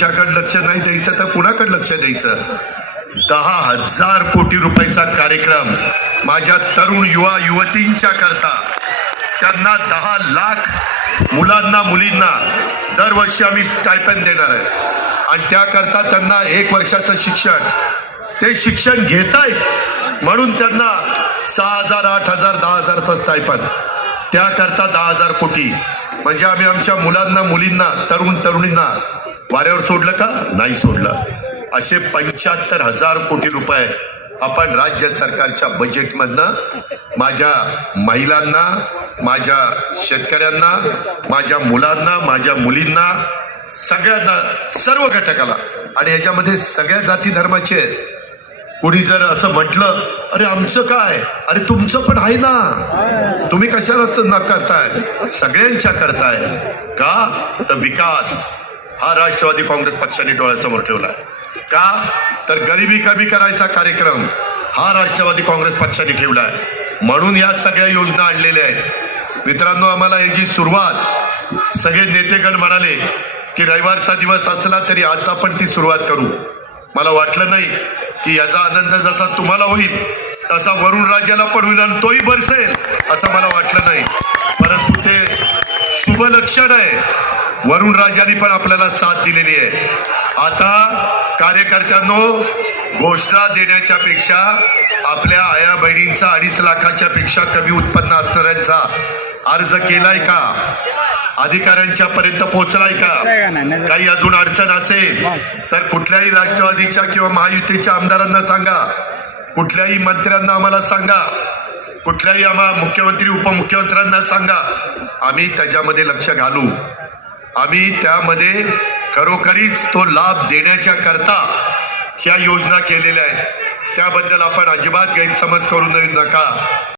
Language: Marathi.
तुमच्याकडे लक्ष नाही द्यायचं तर कुणाकडे लक्ष द्यायचं? 10,000 कोटी रुपयाचा कार्यक्रम माझ्या तरुण युवा युवतींच्या करता, त्यांना 10 लाख मुलांना मुलींना दरवर्षी आम्ही स्टायपेंड देणार आहे आणि त्याकरता त्यांना 1 वर्षाचं शिक्षण, ते शिक्षण घेतायत म्हणून त्यांना 6,000 8,000 10,000चं स्टायपेंड, त्याकरता 10,000 कोटी. म्हणजे आम्ही आमच्या मुलांना मुलींना तरुण तरुणींना वाऱ्यावर सोडलं का? नाही सोडलं. असे 75,000 कोटी रुपये आपण राज्य सरकारच्या बजेटमधनं माझ्या महिलांना, माझ्या शेतकऱ्यांना, माझ्या मुलांना, माझ्या मुलींना, सगळ्यांना, सर्व घटकाला, आणि ह्याच्यामध्ये सगळ्या जाती धर्माचे आहेत. कोणी जर असं म्हटलं अरे आमचं काय, अरे तुमचं पण आहे ना, तुम्ही कशाला न करताय? सगळ्यांच्या करताय का? तर विकास हा राष्ट्रवादी काँग्रेस पक्षाने डोळ्यासमोर ठेवलाय. का? तर गरिबी कमी करायचा कार्यक्रम हा राष्ट्रवादी काँग्रेस पक्षाने ठेवलाय. म्हणून या सगळ्या योजना आणलेल्या आहेत. मित्रांनो, आम्हाला याची सुरुवात सगळे नेतेगण म्हणाले की रविवारचा दिवस असला तरी आज आपण ती सुरुवात करू. मला वाटलं नाही की याचा आनंद जसा तुम्हाला होईल तसा वरुण राजाला पण होईल आणि तोही बरसेल असं मला वाटलं नाही. परंतु ते शुभ लक्षण आहे. वरुण राजाने पण आपल्याला साथ दिलेली आहे. आता कार्यकर्त्यांनो, घोषणा देण्याच्या पेक्षा आपल्या आया बहिणींचा 2.5 लाखाच्या पेक्षा कमी उत्पन्न असणाऱ्यांचा अर्ज केलाय का? अधिकाऱ्यांच्या पर्यंत पोहोचलाय का? काही अजून अडचण असेल तर कुठल्याही राष्ट्रवादीच्या किंवा महायुतीच्या आमदारांना सांगा, कुठल्याही मंत्र्यांना आम्हाला सांगा, कुठल्याही मुख्यमंत्री उपमुख्यमंत्र्यांना सांगा. आम्ही त्याच्यामध्ये लक्ष घालू. आम्ही त्यामध्ये खरोखरीच तो लाभ देण्याच्या करता ह्या योजना केलेल्या आहेत. त्याबद्दल आपण अजिबात गैरसमज करू नका.